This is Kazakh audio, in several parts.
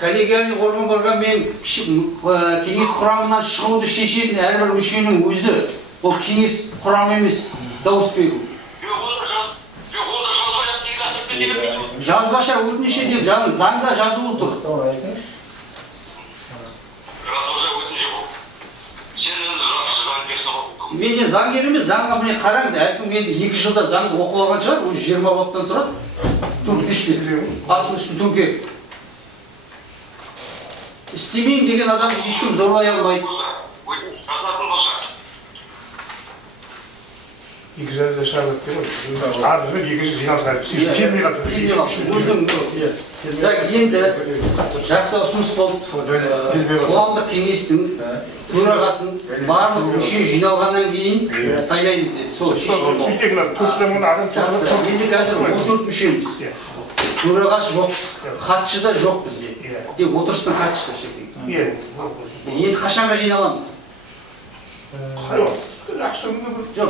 коллегиальный органға мен кеңес құрамынан шығуды шешетін әрбір мүшенің өзі, ол кеңес құрамы емес, дауыс беру. Жазбаша өтініш деп заңда жазылып тұр. Мен заңгер емес, заңға міне қараңыз, әркім енді 2 жылда заңды оқып алған шығар, уже 20 баптан тұрады. Төрт-бес бет, басым үстін төңке. İstemeyim деген adam ешкім зорлай алмайды. İki sene şahit ediyorum. Arzu iki finans kayıp. Kelmey kalsın. Kelmey kalsın. Özüm енді жақсы ұсыныс болды. Қоғамдық кеңестің төрағасын барлық мүше жиналғаннан кейін сайлаймыз деді. Сол шешім болды. Енді қазір 14 мүшеміз. Төрағасы жоқ, хатшы да жоқ бізде. Тек отырыстың хатшысы шеккен. Енді қашанға жиналамыз? Жоқ,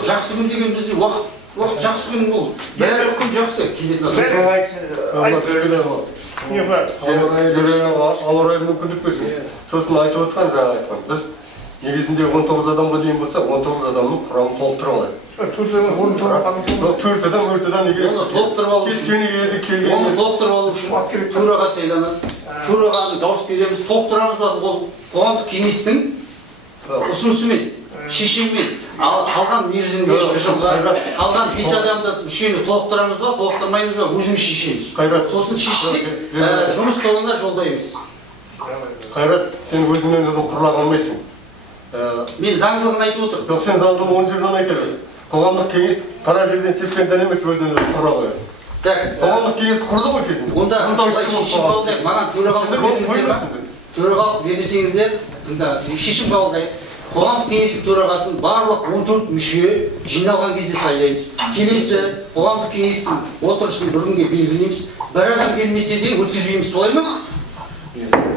жақсы күн деген бізде уақыт жақсы күн болды. Бәрі күн жақсы келетін адам. Ауа райы мүмкіндік берсін. Сосын айтып отқан жаңа айтқан. Біз негізінде 19 адамға дейін болса, 19 адамның құрамын толықтырып алайық. 4 адам егер толықтырып алу үшін, оны толықтырып алу үшін төраға сайланады. Төрағаны дауыс береміз, толықтырамыз ба, ол қоғамдық кеңестің ұсынысымен, шешіммен, қалған мерзімге бір жылға, қалған 5 адамды мүшені толықтырамыз ба, толықтырмаймыз ба, өзіміз шешеміз. Сосын шешсек, жұмыс тобына жолдаймыз. Қайрат, сен өзіңнен өзің құрлақ алмайсың. Мен заңдылығын айтып отырмын. Жоқ, сен заңдылығын 10 жерден айтып. Қоғамдық кеңес қара жерден сескенден емес өзінен өзі құра қояды. Қоғамдық кеңес құрды ғой кезінде. Онда шешім қабылдайық. Маған төрағалық берсеңіздер, шешім қабылдайық. Қоғамдық кеңестің төрағасын барлық 14 мүше жиналған кезде сайлаймыз. Келесі қоғамдық кеңестің отырысын бір күнге белгілейміз. Бір адам келмесе де өткізбейміз, солай ма?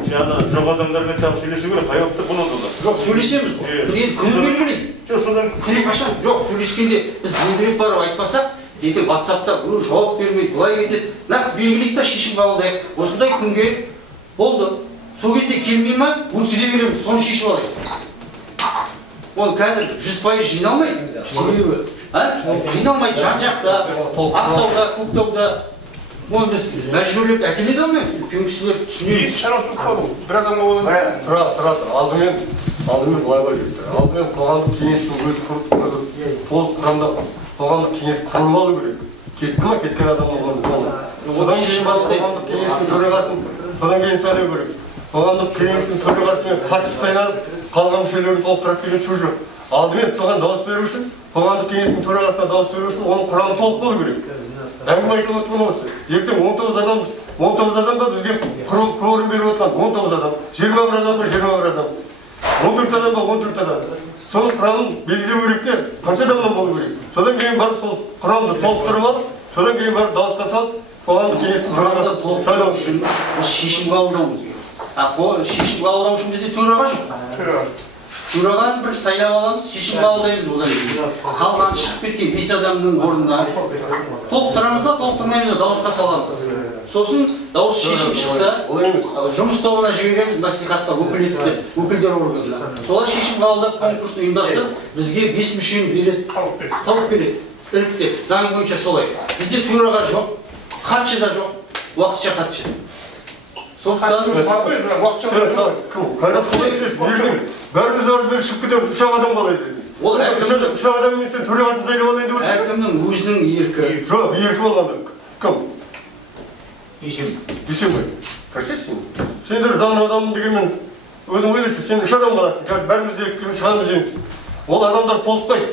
Жаңа жоқ адамдармен тағы сөйлесу керек, қай уақытта болады олар? Жоқ, сөйлесеміз ғой. Енді күні белгілейік. Күні қашан? Жоқ, сөйлескенде біз белгілеп барып айтпасақ, ертең WhatsApp-та біреу жауап бермейді, былай кетеді. Нақ белгілейік та шешім қабылдайық. Осындай күнге болды. Сол кезде келмей ма, өткізе береміз, соны шешіп алайық. Ол қазір 100% жиналмайды. Себебі, жиналмайды жан-жақта, Ақтауда, Көктауда. Оны біз мәжбүрлеп әкеле алмаймыз. Үлкен кісілер түсінеді. Шаруашылық болды. Bir адамға болады. Тұра. Алдымен былай жүрді. Алдымен қоғамдық кеңестің өзі толық құрамда қоғамдық кеңес құрылып алу керек. Кетті ма, кеткен адамның орнына. Содан кейін қоғамдық кеңестің төрағасын содан кейін сайлау керек. Қоғамдық кеңестің төрағасымен хатшы сайланып, қалған мүшелерін толықтырып деген сөз жоқ. Алдымен соған дауыс беру үшін, қоғамдық кеңестің төрағасына дауыс беру үшін оның құрамы толық болу керек. Әңгіме айтылып отқан осы. Ертең 19 адам ба бізге қорым беріп отқан 19 адам, 21 адам ба 21 адам, 14 адам ба 14 адам. Соның құрамын белгілеу керек те, қанша адамнан болу керек. Содан кейін барып сол құрамды толықтырып алып, содан кейін барып дауысқа салып, қоғамдық кеңестің төрағасын сайлау үшін шешім қабылдауымыз керек. Шешім қабылдау үшін бізде төраға жоқ. Төрағаны бір сайлап аламыз, шешім қабылдаймыз одан кейін. Қалған шығып кеткен 5 адамның орнына толықтырамыз ба, толықтырмаймыз ба, дауысқа саламыз. Сосын дауыс шешім шықса, жұмыс тобына жібереміз, мәслихатқа өкілдер органына. Солар шешім қабылдап, конкурсты ұйымдастырып, бізге 5 мүшені береді, тауып береді. Іріктеп, заң бойынша солай. Бізде төраға жоқ, хатшы да жоқ, уақытша хатшы. Қайрат қалай келесің? Бәріміз арызбен шығып кетеміз, 3 адам қалайды. Ол 3 адаммен сен төрағасын сайлап алайын деп отырсың? Әркімнің өзінің еркі. Жоқ, еркі болғанда. Кім? Дүйсенбай. Қашар сен? Сендер заң адамын дегенмен өзің ойлайсың, сен 3 адам қаласың. Қазір бәріміз еркі шығамыз дейміз. Ол адамдар толықпайды.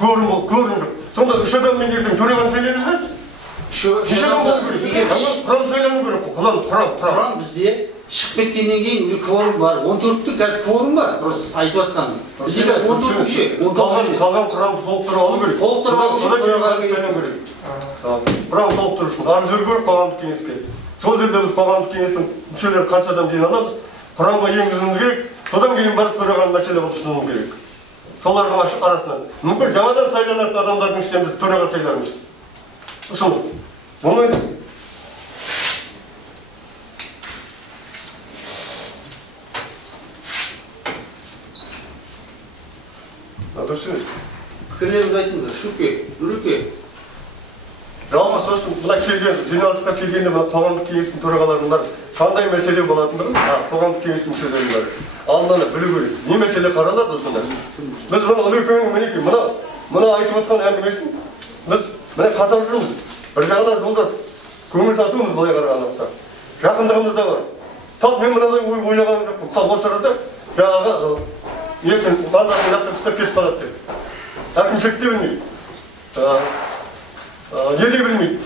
Көрім жоқ. Сонда 3 адаммен ертең төрағаны сайлаймыз ба? Құрам сайлану керек, құрам бізде шығып кеткеннен кейін уже кворум бар. 14-ті қазір кворум бар, просто айтып атқаным. Бізде қазір 14 мүше, 19 емес. Қалған құрамды толықтырып алу керек. Толықтырып алу үшін құрамға сайлау керек. Құрам толықтыру үшін арыз беру керек қоғамдық кеңеске. Сол жерде біз қоғамдық кеңестің мүшелері қанша адам жиналамыз, құрамға енгізуіміз керек, содан кейін барып төрағаны мәселе болып ұсынуымыз керек. Солардың арасынан. Мүмкін жаңадан сайланатын адамдардың ішінен біз төраға сайлармыз. Ұсыну. Болмайды. пікірлеріңізді айтыңыздар. Шүке, Нұреке. Жалпы сосын мына келген, жиналысқа келгенде мына қоғамдық кеңестің төрағаларының бәрі қандай мәселе болатындығын қоғамдық кеңестің мүшелерінің бәрі алдын ала білу керек. Не мәселе қаралады осында? Біз бұны Нұрекеңнің мінекей мына айтып отқан әңгімесін біз міне қатап жүрміз. Bir жағынан жолдас, көңіл татуымыз былай қарағанда. Жақындығымыз да бар. Тап мен мынадай ойлаған жоқпын. Тап осы арада жаңағы несін мандатын жақтырып кетіп қалады деп. Әкімшілікте білмейді. Неде білмейді.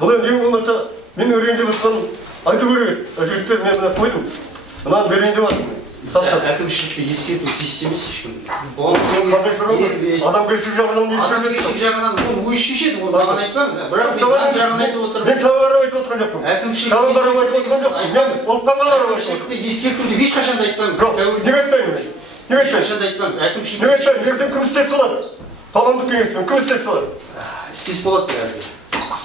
Бұл енді ең болмаса мен ренжіп отқанын айту керек еді. Жігіттер мен мына қойдым. Мынаны берейін деп жатырмын. Әкімшілікті ескерту тиіс емес ешкім. Адамгершілік жағынан не Адамгершілік жағынан ол өз шешеді, ол маған айтпаңыз. Бірақ мен заң жағынан айтып отырмын. Мен саған қарап айтып отқан жоқпын. Саған қарап айтып отқан жоқпын. Мен ұлтқа қарап айтып отырмын. Әкімшілікті ескерту деп ешқашан да айтпаймыз. Жоқ, неге айтпаймын? Неге ешқашан да айтпаймыз. Әкімшілік. Неге айтпаймын? Ертең кім істес болады? Қоғамдық кеңеспен кім істес болады? Істес болады бәрі.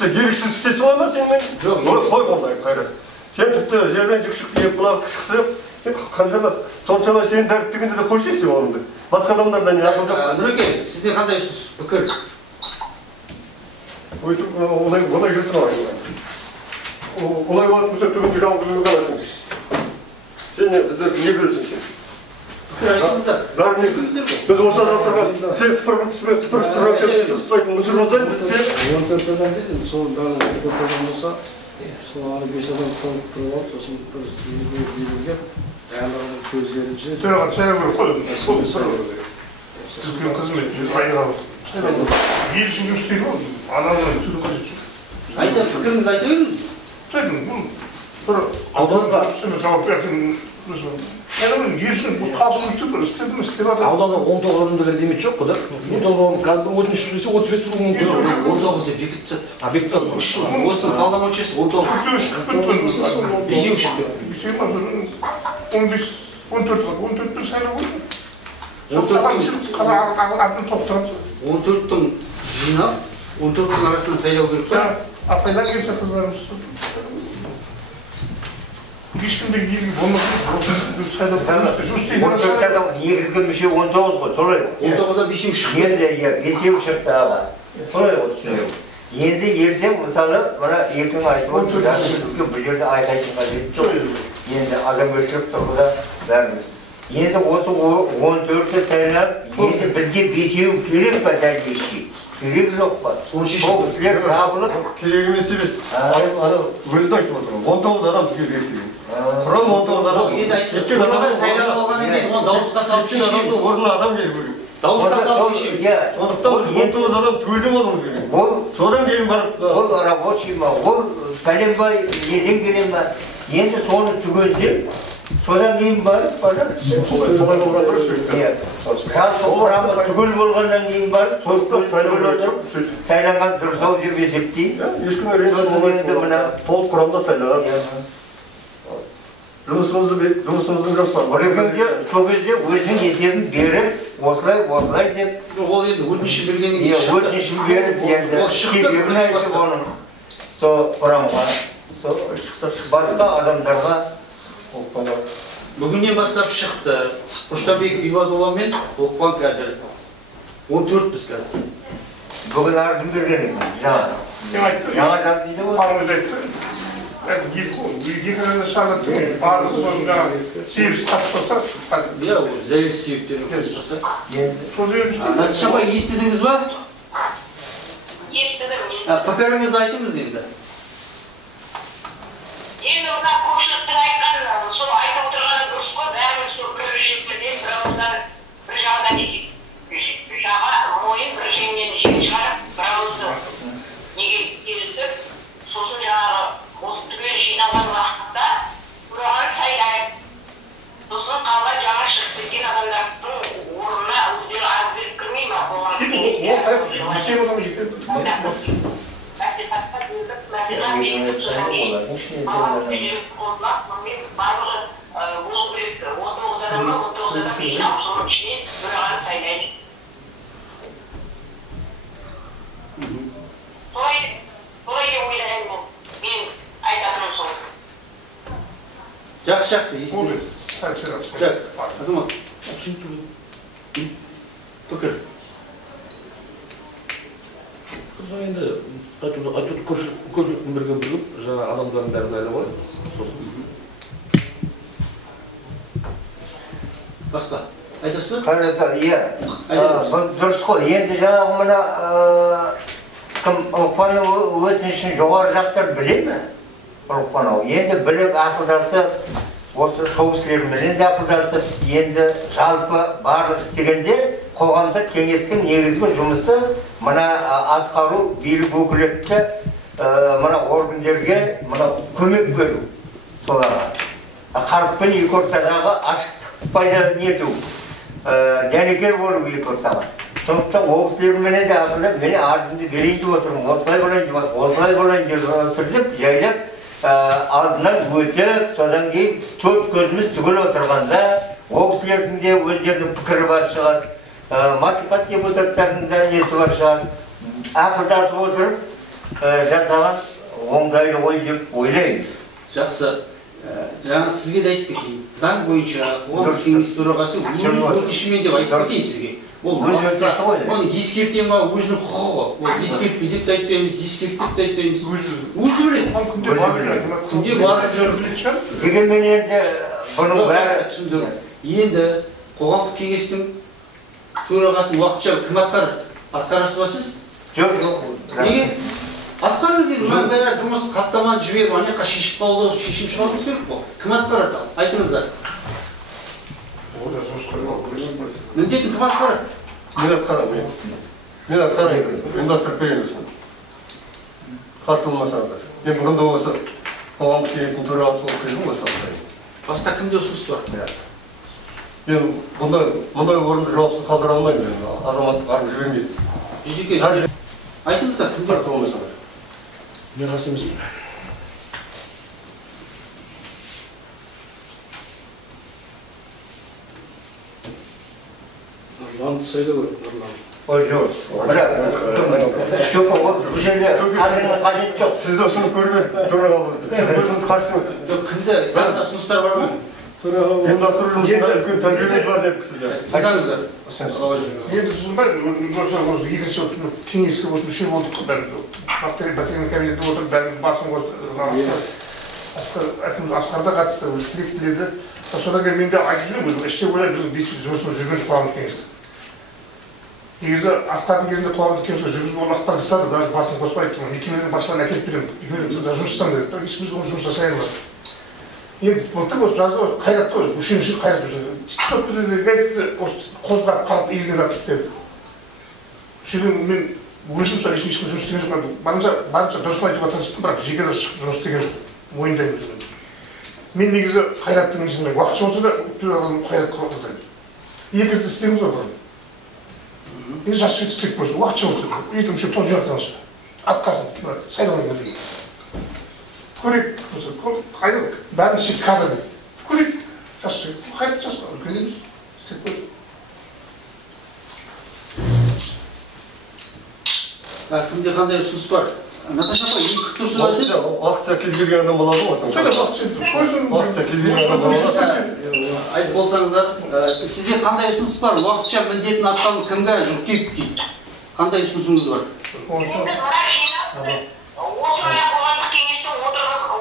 Еріксіз істес болады ма сенің? Жоқ, қой ондай қайрат. Сен тіпті жерден жік-шық деп бұлақ шықты. Қаншама, соншама сені дәріптегенде де қойшы сен оныңды. Басқа адамдардан не ақыл жоқ. Нұреке, сізде қандай пікір? Олай жүрсін алайын. Олай болатын болса түбінде жалғыз өзің қаласың. Сен не, біздер не көресің сен? Пікір айтыңыздар. Бәрі не көресің? Біз осы арада тұрған, сен сыпырғын келіп ұстайтын мұсыр болсайын, сен... 14 адам дедің, сол бәрі 14 адам болса, сол ары 5 адам толып тұрып алып, сосын бір елге барлығының көздерінше... Төраға сәлем көріп қойдым. Сізге қызмет, жүз айыға отыр. Ел үшін жұмыс істейді ғой, аналарының түрі қажет жоқ. Айта, пікіріңіз айта беріңіз. Сөйтің, бұл бір ауданға үстіме жауап берген ел үшін қалсын жұмыс істедім, істеп жатыр. Ауданы 19 орынды лимит жоқ қой да? 19 орын, қазір өтініш жүрсе 35 тұрғын тұрғын. 19 деп бекітіп жатты. А бекітіп жатты. 3 жыл. Осы полномочиясы 19. Үстеу шығып кетті. Бесеу шығып кетті. 14 сайлау болды. 14-тің жинап, 14-тің арасында сайлау керек па? Апайлар келсе қыздарымыз. Ешкімде елге болмайды. Сайлау жұмыс істейді. 14 адам негізгі мүше 19 ғой, солай ғой. 19-да бесеу шығып кетті. Енді бесеу шықты аға. Солай ғой түсінемін. Енді ертең мысалы, мына ертең айтып отырған бұл жерде айтайтын қажеті жоқ. Енді адамгершілік тұрғыда бәріміз. Енді осы 14-ті сайлап, енді бізге бесеу керек па дәрежесі? Керек жоқ па? Сол кісілер жабылып, керек емес емес. Өзді айтып отырмын. 19 адам бізге берілген. Құрам 19 адам. Енді айтып, тұрғыда сайлап алғаннан кейін оны дауысқа салып шешеміз. Орнына адам келіп көрген. Дауысқа салып шешеміз. Сондықтан 19 адам төлем алуымыз керек. Содан кейін барып... Ол рабочий ма, ол пәленбай, неден келен ма? Енді соны түгелдеп, содан кейін барып, Солай болған дұрыс жігіттер. жалпы құрамы түгел болғаннан кейін барып, сол түгел отырып, сайланған дұрыс-ау деп есептейді. Ешкім ренжіп болмайды, толық құрамда сайланады. Жұмысымыздың жоспары. Сол кезде өзінің есебін беріп, осылай деп... Ол енді өтініші бергеннен кейін шықты. Өтінішін беріп, енді себебін айтып оның сол құрамға, басқа адамдарға Бүгіннен бастап шықты. Құштабек Ибадулла мен Оқпан Кәдір. 14 біз қазір. бүгін арызын берген жаңа. Жаңа жағдайда ол. Қанымыз айтты. Екі ғана шағып барысы соның жаңағы себепсіз қатып қалса. Иә, ол зәлес себептерін қоспаса. Сол себепсіз. Натиша апай, естідіңіз ба? Естідім. Пікіріңізді айтыңыз енді. Енді мына көпшіліктің айтқан, сол айтып отырғаны дұрыс қой, бәріміз сол бір шектерден бір ауыздан бір жағынан жаға мойын бір жеңнен жең шығарып, бір ауызды неге келісіп, сосын жаңағы осы түгел жиналған уақытта тұрған сайлайып, сосын қалған жаңа шығып кеткен адамдардың орнына өздері арыз беріп кірмей ма болған? Мәслихатқа бөліп, мәслихат бекітіп содан кейін барлық көшелік қосылып, сонымен барлығы болу керек. 19 адамға 19 адам жинап, соның ішінен төрағаны сайлайды. Солай деп ойлаймын мен айтатыным сол. Жақсы, естідім. Азамат, пікір. Енді көпшіліктің бірге біліп, жаңа адамдардың бәрі зайлап алады. Сосын. Басқа. Айтасыз ба? Қараса, иә. Бұл дұрыс қой. Енді жаңағы мына кім Ұлықпанның өтінішін жоғары жақтар біле ме? Ұлықпан-ау. Енді біліп ақылдасып, осы соғыскерлермен де ақылдасып, енді жалпы барлық істегенде қоғамдық кеңестің негізгі жұмысы мына атқару билік өкілетті мына органдерге мына көмек беру соларға. Халық пен екі ортадағы ашықтық пайда ету, дәнекер болу екі ортаға. Сондықтан облыстармен де ақылдап, мен арызымды берейін деп отырмын, осылай болайын деп отырдып, жайлап алдынан өтіп, содан кейін төрт көзіміз түгел отырғанда, облыстардың де өздерінің пікірі бар шығар, мәслихат депутаттарының да несі бар шығар, ақылдасып отырып жасаған оңтайлы ой деп ойлаймын. Жақсы. Жаңа сізге де айтып кетейін. Заң бойынша қоғамдық кеңес төрағасы өзінің өтінішімен деп айтып кетейін сізге. Ол оны ескертем ма, өзінің құқығы. Ол ескертпей деп те айтпаймыз, ескертіп те айтпаймыз. Өзі біледі. Күнде барып жүр. Дегенмен енді бұның бәрі түсіндім. Енді қоғамдық кеңестің төрағасын уақытша кім атқарады? Атқарасыз ба сіз? жоқ. Неге? Атқарыңыз енді, мына бәрі жұмыс қаттаманы жіберіп, анаяққа шешім шығаруымыз керек қой. Кім атқарады? Айтыңыздар. Міндетін кім атқарады? Мен атқарамын. Мен атқарайын. Ұйымдастырып беремін. Қатысылмасаңыздар. Мен бұрында осы қоғамдық кеңестің төрағасы болып келдім осы атқарайын. Басқа кімде ұсыныс бар? Мен мұндай орынды жауапсыз қалдыра алмаймын. Азаматтық арым жібермейді. Жеке, айтыңыздар, кімде қатысылмасаңыздар. Мен қарсы емеспін. Нұрланды сайлау керек, Нұрлан. Ой, жоқ. Жоқ, бұл жерде қазіргі қажет жоқ. Сіз де осыны көрген төраға болды. Сіз өзіңіз қарсыңыз. жоқ, кімде жаңа ұсыныстар бар ма? Ұйымдастыру жұмысында үлкен тәжірибесі бар дедік сізге. Айтыңыздар. Енді түсін бар, осы екінші кеңеске осы мүше болдық қой бәрі. Бәтеген кабинетте отырып, бәрін басын Асқарда қатысты, тілектіледі. Содан кейін мен де айтып жүрмін, іште ойлап біздің действительно жұмысымыз жүрген жоқ қоғамдық кеңесте. Негізі Асқардың кезінде қоғамдық кеңесте жүргізіп олақтар жасады, даже басын қоспайды. Мекемелердің басшыларын әкеліп беремін. Жұмыс жасаңдар деді. Ешбір жұмыс жасай алмады. Енді былтыр осы жазды қайрат қой, үшінші қайрат жүрді. Сол кезде қозғап қалып елге зат істеді. Үшінші мен өзім сол ешкім жұмыс істеген жоқ. Барынша дұрысын айтуға тырыстым, бірақ жеке жұмыс істеген жоқ. Мойындаймын. Мен негізі қайраттың негізінде уақытша болса да қайрат қылдайды. Екізді істейміз ғой бұрын. Енді жас жігіт істеп көрсін, уақытша болса да. Етім үшін тон жинақтаншы. Атқарсын, сайлауын көрейік. Көрейік, қайдадық, бәрін шет кадр дейді. Көрейік, жас жігіт, қайрат жас, үлкен емес, істеп көрсін. Кімде қандай ұсыныс бар? Наташа апай, естіп тұрсыз ба сіз? Уақытша кез келген адам болады ғой. Уақытша кез келген адам болады. Айтып болсаңыздар, сізде қандай ұсыныс бар? Уақытша міндетін атқару кімге жүктейік дейді? Қандай ұсынысыңыз бар? Енді мына жинап, осы қоғамдық кеңестің отырысын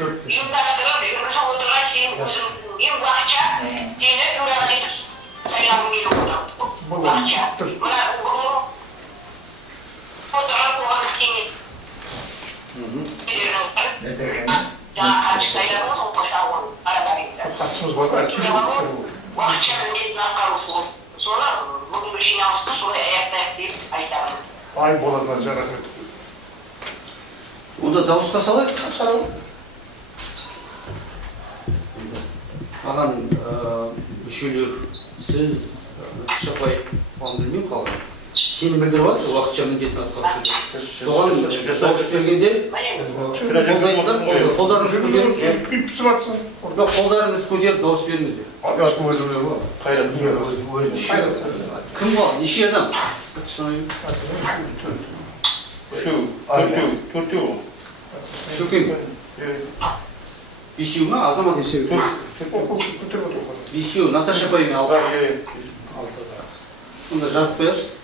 ұйымдастырып жүргізіп отырған сенің өзің, мен уақытша сені төраға етіп сайлағым келіп отырмын. Уақытша. Мына отырған қоғамдық кеңес. Жаңа қаржы сайлауын сол қойдауын арабарында. Уақытша міндетін атқарушы соны бүгінгі жиналысты солай аяқтайық деп айтамын. Ай болады рахмет. Онда дауысқа салайық. Маған мүшелер, сіз, Наташа апай, оған білмеймін қалған. Сені білдіріп алып, уақытша міндетін атқарушы деп. Соған дауыс бергенде қолдарыңыз көтеріп дауыс беріңіздер. Атын өзі біледі ғой. Кім қалды? Неше адам? Төртеу. Шөкен. Бесеу ма? Азамат? Бесеу. Наташа апаймен алды. Онда жазып қоярсыз.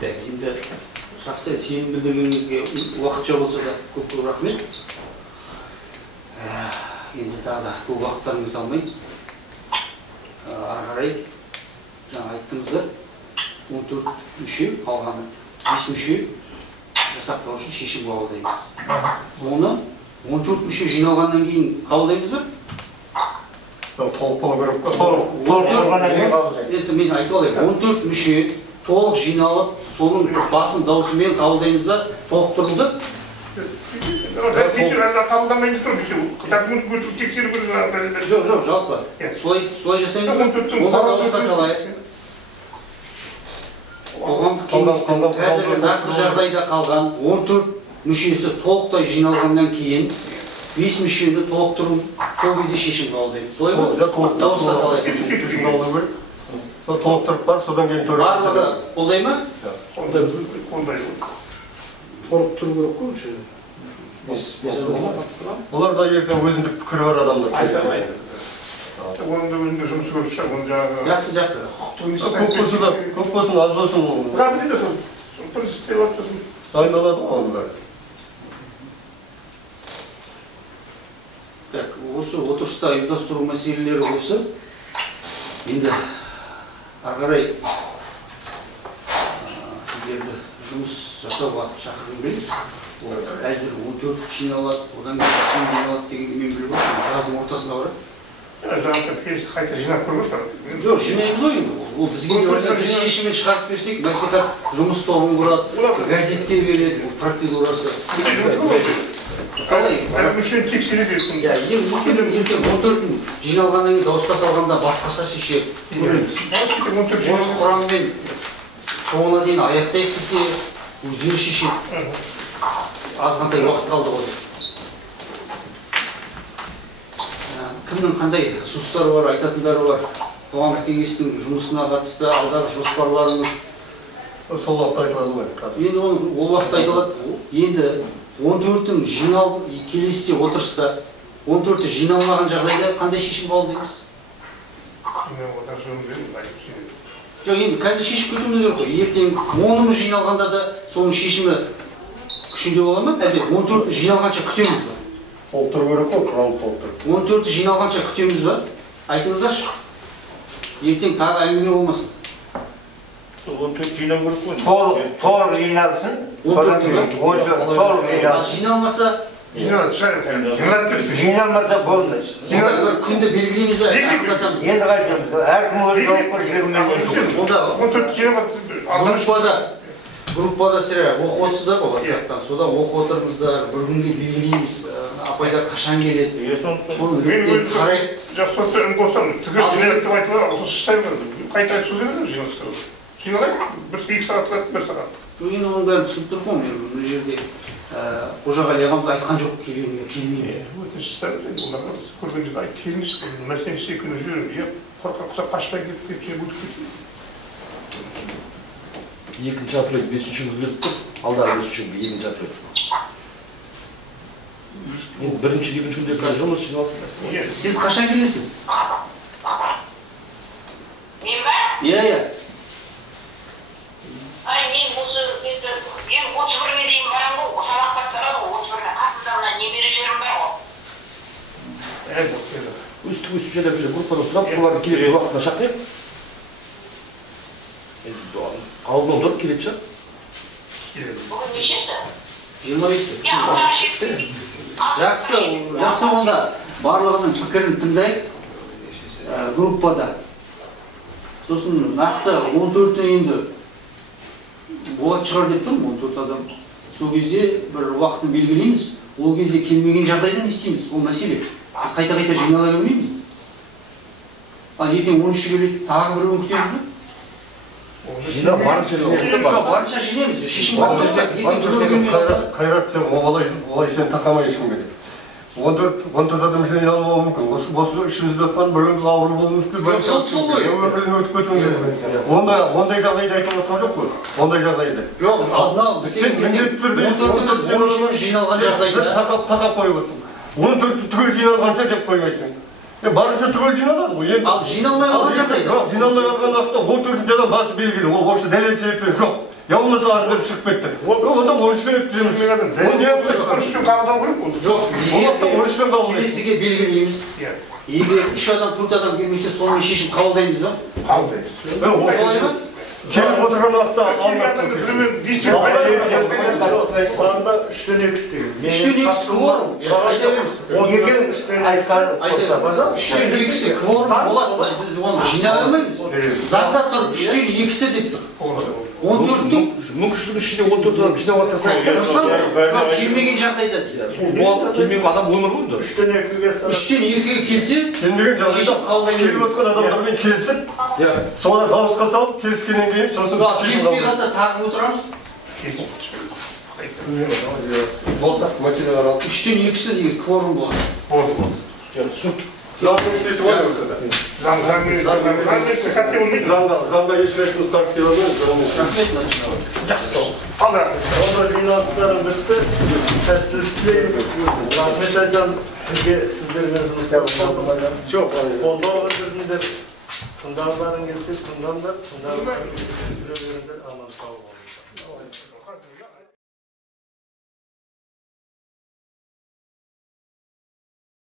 Енді жақсы сенім білдіргеніңізге уақытша болса да көп рахмет. Енді тағы да көп уақыттарыңызды алмай, ары қарай жаңа айттыңыздар, 14 мүше, қалғаны 5 мүше жасақтау үшін шешім қабылдаймыз. Оны 14 мүше жиналғаннан кейін қабылдаймыз ба? Толық болу керек қой. Енді мен айтып алайын, 14 мүше толық жиналып, соның басын даусымен қабылдаймыз ба? Толық тұрылды? Қабылдамайды тұр, документ көтіп тексеру керек. Жоқ, жалпы. Солай жасаймыз ба? Онда дауысқа салайық. Қоғамдық кеңестің қазіргі нақты жағдайда қалған 14 мүшесі толықтай жиналғаннан кейін 5 мүшені толықтыру, сол кезде шешім қабылдаймыз. Солай ма? Дауысқа салайық. Толықтырып бар, содан кейін төрт. Барлығы қолдай ма? Қолдай. Толық тұру керек қой мүше. Олар да ертең өзіндік пікірі бар адамдар. Оның да өзінде жұмысы көп шығар, оны жаңағы... Жақсы. Көп болсын, аз болсын. Бірақ дейді сол, тұрыс істеп атпасын. Дайындалады ғой оның бәрі. Так, осы отырыста ұйымдастыру мәселелері осы. Енді ары қарай сіздерді жұмыс жасауға шақырғым келеді. Әзір 14 жиналады, одан кейін жиналады дегенге мен біліп отырмын. Жаздың ортасына барады. Қайта жинап көрмесін. Жоқ, жинаймыз ғой енді. Ол бізге біз шешімін шығарып берсек, мәслихат жұмыс тобын құрады, газетке береді, процедурасы. Қалай? Мүшені тексере берсін. Ертең 14-ін жиналғаннан кейін дауысқа салғанда басқаша шешеді. Осы құраммен соңына дейін аяқтайық десе, өздері шешеді. Азғантай уақыт қалды ғой. Кімнің қандай ұсыныстары бар, айтатындары бар? Қоғамдық кеңестің жұмысына қатысты алдағы жоспарларыңыз? Сол уақытта айтылады ғой. Енді ол уақытта айтылады. Енді 14-ін жиналып, келесіде отырыста 14-і жиналмаған жағдайда қандай шешім қабылдаймыз? Жоқ, енді қазір шешіп кетуіміз керек қой. Ертең 10-ымыз жиналғанда да соның шешімі күшінде бола ма? Әлде 14-і жиналғанша күтеміз ба? Толықтыру керек қой, құрамды толықтыру. 14-і жиналғанша күтеміз ба? Айтыңыздаршы. Ертең тағы әңгіме болмасын. 14 жинау керек қой. Толық жиналсын. 14 жиналмаса Жиналмаса болды. бір күнді белгілейміз ба? Енді қайтамыз. Әркім өз жауапкершілігімен. Онда группада сірә оқып отырсыздар ғой WhatsApp-тан. Сода оқып отырыңыздар, бір күнге белгілейміз. Апайлар қашан келеді? Соны реттеп қарайық. Жақсы отты үн қосам, түгел жинайық деп айтып алған, осы шыстаймын. Қайта сөз беремін жиналыстырып. Жиналайық, 1 сағат, 1 сағат. Енді оның бәрін түсініп тұр ғой, бұл жерде Қожағали ағамыз айтқан жоқ келмейді. Өте шыстаймын, оларға көргенде айтып келіңіз, мәселен секунд жүріп, қорқақ құсап қашпай кетіп өтіп кетіп. 2 апрель 5-ші күні келіп тұр, алдағы 5-ші күні 2 апрель. Енді 1-ші, 2-ші күнде жұмыс жиналсын. Сіз қашан келесіз? Мен ба? Иә. Мен осы, мен 31-ге дейін барам ғой, сабақ басталады ғой, 31-ге қасында немерелерім бар ғой. Өстіп жайлап группада сұрап, соларды келесі уақытына шақырайық. Алдынан тұрып келеді шығар. Бүгін нешесі? 25-і. Жақсы онда барлығының пікірін тыңдайық группада. Сосын нақты 14-і енді болады шығар деп тұрмын, 14 адам. Сол кезде бір уақытын белгілейміз, ол кезде келмеген жағдайда не істейміз, ол мәселе. Біз қайта-қайта жинала бермейміз. Ал ертең 13-і келеді, тағы біреуін күтеміз бе? Жинап барынша жинаймыз. Барынша жинаймыз. Шешім қабылдап Қайрат сен олай сен тақамай ешкім келеді. 14 adam işine yanılmауı mümkün. Осы ішімізде жатқан біреуіміз ауыр болуы мүмкін. Сол ғой. Өмірден өтіп кетуіміз мүмкін. Ондай жағдайды айтып отқан жоқ қой. Ондай жағдайды. Жоқ, алдын алып Сен міндетті түрде 14-іміз жиналған жағдайда. Тақап қойып отырсың. 14 түгел жиналғанша деп қоймайсың. Барынша түгел жиналады ғой. Ал жиналмай қалған жағдайда. Жиналмай қалған уақытта 14-ші адам басы белгілі. Ол осы дәлел себеппен жоқ. Я болмаса арызданып шығып кетті. Онда 13-пен өткіземіз. Ол не yapıyorsun? 13-пен қабылдау керек ол. Жоқ, Ол уақытта 13-пен қабылдайсың. келесіге белгілейміз. Егер 3 адам, 4 адам келмесе соны шешім қабылдаймыз ба? Қабылдаймыз. Солай ма? Келіп отырған уақытта Құрамда 3-тен 2 істеген. 3-тен 2 кворум. Айта береміз. 3-тен 2 кворум болады. Біз оны жинай алмаймыз. Заңда тұр 3-тен 2 деп тұр. 14-тің мүмкіншілігі ішінде 14 адам жинап тырысамыз. Келмеген жағдайда дейді. Келмеген адам өмір ғой. 3-тен 2-ге 3-тен 2-ге келсе, келмеген жағдайда келіп отырған адамдармен келісіп, соны дауысқа салып, келіскеннен кейін сосын келіспей қалса тағып отырамыз. болса, мәселе қаралып. 3-тен 2 деген кворум болады. Заңның істесі бар ма? Заңға ешқайсымыз қарсы келе алмаймыз. Рахмет, Начинова. Онда жиналыстарым бітті. Сәттілік тілеймін. Рахмет айтамын. Сіздермен жұмыс жасап Жоқ, қолдау білдірдіңдер. Тыңдауларың келсе, тыңдаңдар. Тыңдауларың келсе, жүре беріңдер. Аман сау болыңдар.